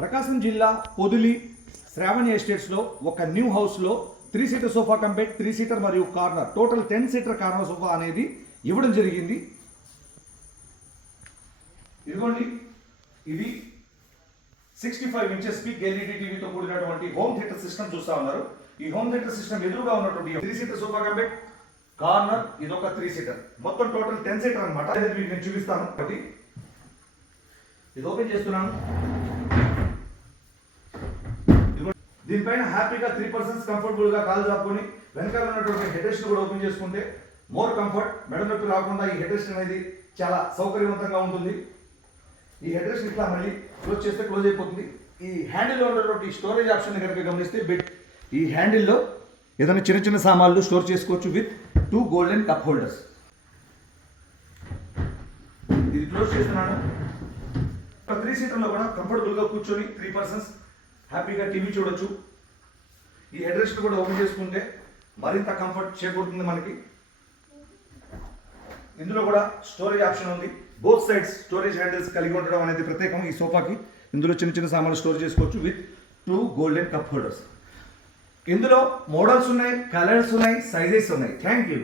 ప్రకాశం జిల్లా పొదిలి శ్రావణి ఎస్టేట్స్లో ఒక న్యూ హౌస్లో three seater sofa cum bed three seater మరియు corner total ten seater corner sofa అనేది ఇవ్వడం జరిగింది. ఇదిగోండి ఇది sixty five inches big LED టీవీతో కూడినటువంటి హోమ్ థియేటర్ సిస్టమ్ చూస్తా ఉన్నారు. ఈ హోమ్ థియేటర్ సిస్టమ్ ఎదురుగా ఉన్నటువంటి three seater sofa cum bed corner ఇది ఒక త్రీ సీటర్. మొత్తం టోటల్ టెన్ సీటర్ అనమాట అనేది మీకు నేను చూపిస్తాను. ఒకటి ఇది ఓపెన్ చేస్తున్నాను. దీనిపైన హ్యాపీగా త్రీ పర్సన్స్ కంఫర్టబుల్గా కాలు చాపుకొని వెనకాల ఉన్నటువంటి హెడ్ కూడా ఓపెన్ చేసుకుంటే మోర్ కంఫర్ట్ మెడ నొప్పి రాకుండా ఈ హెడెస్ట్ అనేది చాలా సౌకర్యవంతంగా ఉంటుంది. ఈ హెడ్రెస్ట్ ఇట్లా మళ్ళీ క్లోజ్ చేస్తే క్లోజ్ అయిపోతుంది. ఈ హ్యాండిల్లో ఉన్నటువంటి స్టోరేజ్ ఆప్షన్ కనుక గమనిస్తే బిట్ ఈ హ్యాండిల్లో ఏదైనా చిన్న చిన్న సామాన్లు స్టోర్ చేసుకోవచ్చు with two golden cup holders ఇది క్లోజ్ చేస్తున్నాను. త్రీ సీటర్లో కూడా కంఫర్టబుల్గా కూర్చొని త్రీ పర్సన్స్ హ్యాపీగా టీవీ చూడొచ్చు. ఈ హెడ్రెస్ట్ కూడా ఓపెన్ చేసుకుంటే మరింత కంఫర్ట్ చేకూరుతుంది మనకి. ఇందులో కూడా స్టోరేజ్ ఆప్షన్ ఉంది. బోత్ సైడ్స్ స్టోరేజ్ హ్యాండిల్స్ కలిగి ఉండడం అనేది ప్రత్యేకం ఈ సోఫాకి. ఇందులో చిన్న చిన్న సామాన్లు స్టోర్ చేసుకోవచ్చు with two golden cup holders. ఇందులో మోడల్స్ ఉన్నాయి కలర్స్ ఉన్నాయి సైజెస్ ఉన్నాయి. Thank you.